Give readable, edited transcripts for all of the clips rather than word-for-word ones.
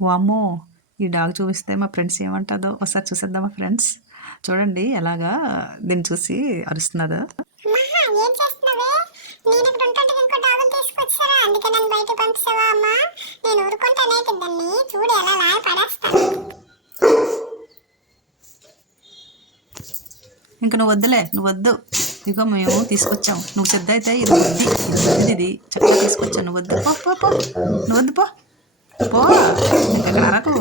వామ్మో! ఈ డాగ్ చూపిస్తే మా ఫ్రెండ్స్ ఏమంటాదో ఒకసారి చూసేద్దామా ఫ్రెండ్స్? చూడండి ఎలాగా దీన్ని చూసి అరుస్తున్నదో. అమ్మా ఏం చేస్తున్నావే? నేను ఇక్కడ ఉంటుంటే ఇంకో డాగుని తీసుకొచ్చారా? అందుకే నన్ను బయట పంపిస్తావా అమ్మా? నేను ఊరుకుంటానే దాన్ని చూడు ఎలా లాగి పడేస్తాను. ఇంక నువ్వు వద్దులే, నువ్వు వద్దు. ఇగో మేము తీసుకొచ్చాము. నువ్వు సిద్ధ అయితే ఇది వద్ది, ఇది వద్దు, ఇది చక్కగా తీసుకొచ్చావు. నువ్వు వద్దు, పో పో పో, నువ్వు వద్దు పో పో, ఇక్కడ అరకు.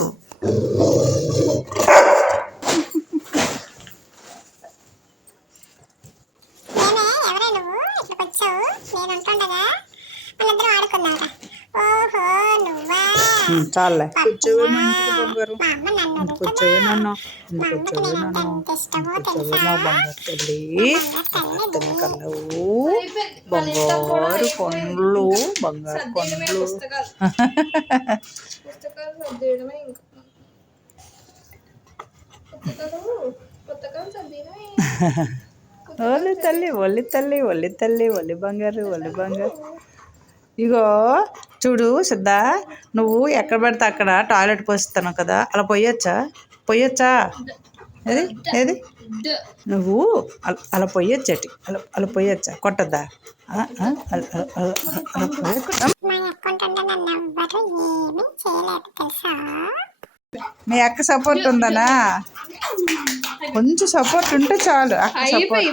నేనే ఎవరే నువ్వు ఇక్కడికి వచ్చావు? నేను ఉంటుండగా మనిద్దరం ఆడుకుందాంరా. ఓహో నువ్వా? చాలే కూర్చోవే మా అమ్మ నన్ను కూర్చోవే నన్ను, మా అమ్మకి కూర్చోవే నేను నన్ను, ఎంత ఇష్టమో కూర్చోవే తెలుసా? నా బంగారు తల్లి, బంగారు తల్లి కళ్ళవు, బంగారు కొండ్లు, బంగారు కొండ్లు. ఒలి తల్లి, ఒలి తల్లి, ఒలి తల్లి, ఒలి బంగారు, ఒలి బంగారు. ఇగో చూడు సిద్ధ, నువ్వు ఎక్కడ పడితే అక్కడ టాయిలెట్ పోస్తాను కదా, అలా పోయొచ్చా? పోయొచ్చా? ఏది ఏది నువ్వు అలా పోయొచ్చటి, అలా పోయొచ్చా? కొట్టద్దా? మా అక్క ఉంటుండే నన్ను ఎవ్వరు ఏమీ చేయలేదు తెలుసా? మీ అక్క సపోర్ట్ ఉందనా? కొంచెం సపోర్ట్ ఉంటే చాలు. అక్క సపోర్ట్.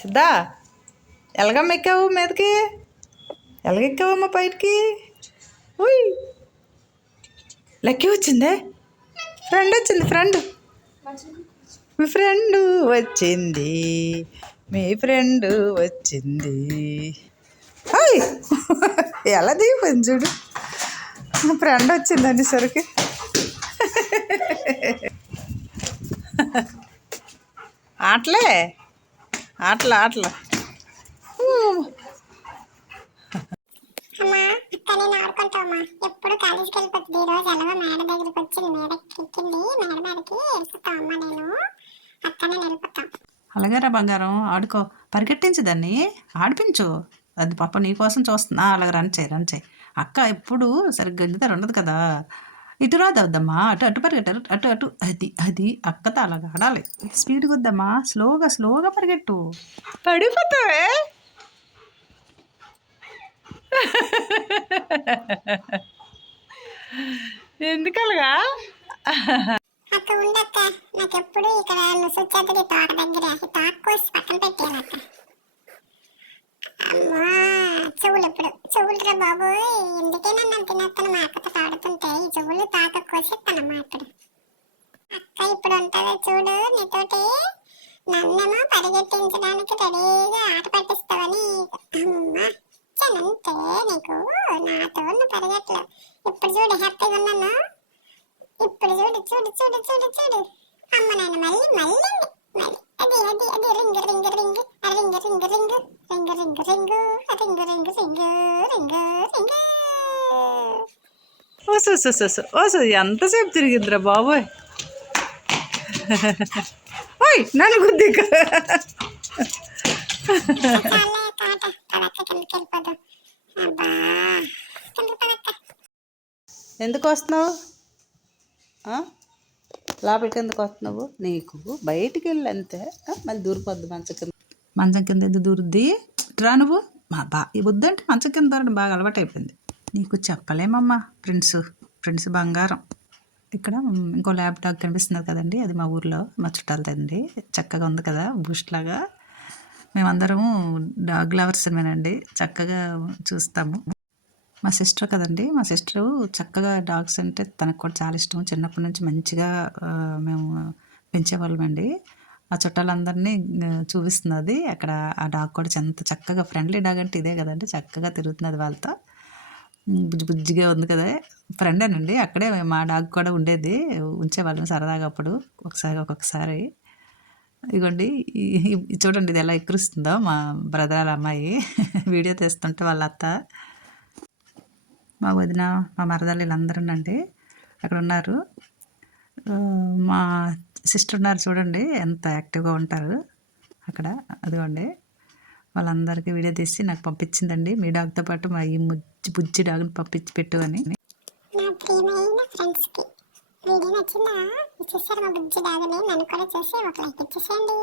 సిద్ధా ఎలాగమ్మ ఎక్కావు మీదకి? ఎలాగెక్కావమ్మా పైకి? ఉయ్ లక్కీ వచ్చిందే, ఫ్రెండ్ వచ్చింది, ఫ్రెండ్, మీ ఫ్రెండ్ వచ్చింది, మీ ఫ్రెండ్ వచ్చింది. హాయ్ ఎలా దిగిపోయింది చూడు, ఫ్రెండ్ వచ్చింది అనేసరికి. ఆటలే ఆటలు ఆటలు. అమ్మా అక్క నేను ఆడుకుంటామా? ఎప్పుడు కాలేజీకి వెళ్ళిపోతుంది. ఈ రోజు ఎలాగో మేడ దగ్గరికి వచ్చింది, మేడ ఎక్కింది, మేడ మీదకి వెళ్ళిపోతాం అమ్మా. నేను అక్కనే వెళ్ళిపోతాం. అలాగేరా బంగారం, ఆడుకో, పరిగెట్టించు దాన్ని, ఆడిపించు. అది పాప నీకోసం చూస్తున్నా. అలాగ రన్ చేయి, రన్ చేయి. అక్క ఎప్పుడు సరిగ్గా గడ్డిదారు ఉండదు కదా, ఇటు రాదవద్దమ్మా, అటు అటు పరిగెట్టారు, అటు అటు, అది అది అక్కతో అలాగ ఆడాలి. స్పీడ్గా వద్దమ్మా, స్లోగా స్లోగా పరిగెట్టు, పడిపోతావే. ఎందుకలాగా? అక్క ఉండక్క, నాకు ఎప్పుడు ఇక్కడ సుచ్చేది తోట దగ్గర, ఈ తోట కోసి పక్కన పెట్టాను అక్క. అమ్మా చెవులు ఇప్పుడు చెవులురా బాబు, ఎందుకే నన్ను తినేస్తాను మా అక్కతో తాడుతుంటే. ఈ చెవులు తాక కోసేస్తానమ్మా ఇప్పుడు. అక్క ఇప్పుడు ఉంటుందా చూడు నీతోటి, నన్నేమో పరిగెట్టించడానికి రెడీగా ఆట పట్టిస్తావని. అమ్మా చెనంతే నీకు, నాతో నువ్వు పరిగెట్టలేవు. ఇప్పుడు చూడు హ్యాపీగా ఉన్నాను. ఇప్పుడు చూడు చూడు చూడు చూడు చూడు, అమ్మ నాన్న మళ్ళీ మళ్ళీ మళ్ళీ అది అది అది ring ring ring ring ring ring ring ring ring ring ring ring ring ring. ఓసు ఓసు ఎంతసేపు తిరిగిందిరా బాబోయ్. ఓయ్ నన్ను గుద్ది. చాలే తాట పడక్క కిందకి వెళ్ళిపోదాం. అబ్బా కిందకి పడక్క. ఎందుకు వస్తున్నావు? లోపలికి ఎందుకు వస్తున్నావు? నీకు బయటికి వెళ్ళి అంతే, మళ్ళీ దూరిపోద్ది మంచం కింద. మంచం కింద ఎందుకు దూరుద్ది? రా నువ్వు. ఈ వద్దంటే మంచం కింద దూరడం బాగా అలవాటు అయిపోయింది నీకు. చెప్పలేమమ్మా, ఫ్రెండ్స్ బంగారం. ఇక్కడ ఇంకో ల్యాబ్ డాగ్ కనిపిస్తున్నారు కదండి, అది మా ఊర్లో మా చుట్టాలదండి. చక్కగా ఉంది కదా, బూస్ట్ లాగా. మేమందరము డాగ్ లవర్స్మేనండి, చక్కగా చూస్తాము. మా సిస్టర్ కదండి, మా సిస్టరు చక్కగా డాగ్స్ అంటే తనకు కూడా చాలా ఇష్టం. చిన్నప్పటి నుంచి మంచిగా మేము పెంచేవాళ్ళమండి. ఆ చుట్టాలందరినీ చూపిస్తున్నది అక్కడ. ఆ డాగ్ కూడా ఎంత చక్కగా, ఫ్రెండ్లీ డాగ్ అంటే ఇదే కదండి, చక్కగా తిరుగుతున్నది వాళ్ళతో. బుజ్జిగా ఉంది కదా, ఫ్రెండేనండి. అక్కడే మా డాగ్ కూడా ఉండేది, ఉంచేవాళ్ళం సరదాగా అప్పుడు ఒక్కొక్కసారి. ఇదిగోండి చూడండి ఇది ఎలా ఎక్కిరిస్తుందో మా బ్రదర్ వాళ్ళ అమ్మాయి. వీడియో తీస్తుంటే వాళ్ళ అత్త, మా వదిన, మా మరదలు వీళ్ళందరూనండి. అక్కడ ఉన్నారు. మా సిస్టర్ ఉన్నారు చూడండి, ఎంత యాక్టివ్గా ఉంటారు అక్కడ. అదిగోండి, వాళ్ళందరికీ వీడియో తీసి నాకు పంపించిందండి. మీ డాగ్తో పాటు మా ఈ బుజ్జి డాగ్ని పంపించి పెట్టు అని. నా ప్రియమైన ఫ్రెండ్స్కి వీడియో నచ్చిందా? చూసారు మా బుజ్జి డాగ్ని, నన్ను కూడా చూసి ఒక లైక్ ఇచ్చేసేయండి.